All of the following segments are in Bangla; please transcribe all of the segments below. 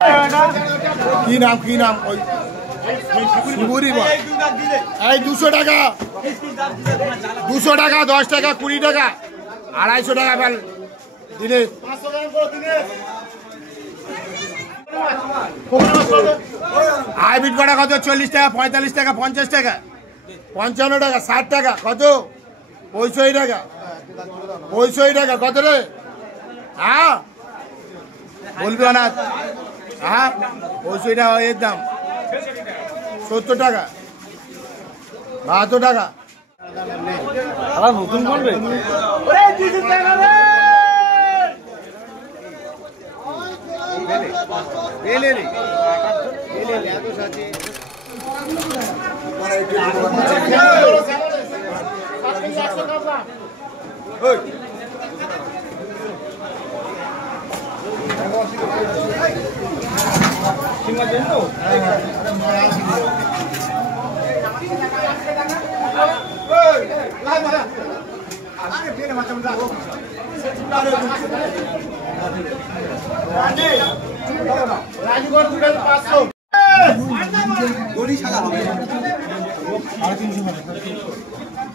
কি নাম ওই শিবুরি এই 200 টাকা 10 টাকা 20 টাকা 250 টাকা ফেল দিনে হাইব্রিড কটা কত 40 টাকা 45 টাকা 50 টাকা 55 টাকা 60 টাকা কত 65 টাকা 65 টাকা কত রে হ্যাঁ বলবি না হ্যাঁ 65 টাকা এর দাম 70 টাকা 72 টাকা নতুন বলবে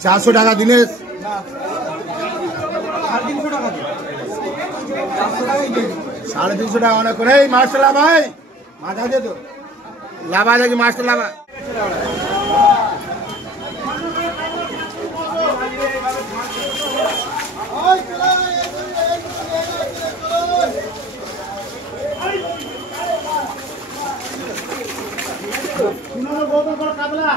চারশো টাকা দিনেশ 350 টাকা অনেক করে মাছটা লাভাই মাথা দে তো লাভা দেখি মাছটা লাভা কাবলা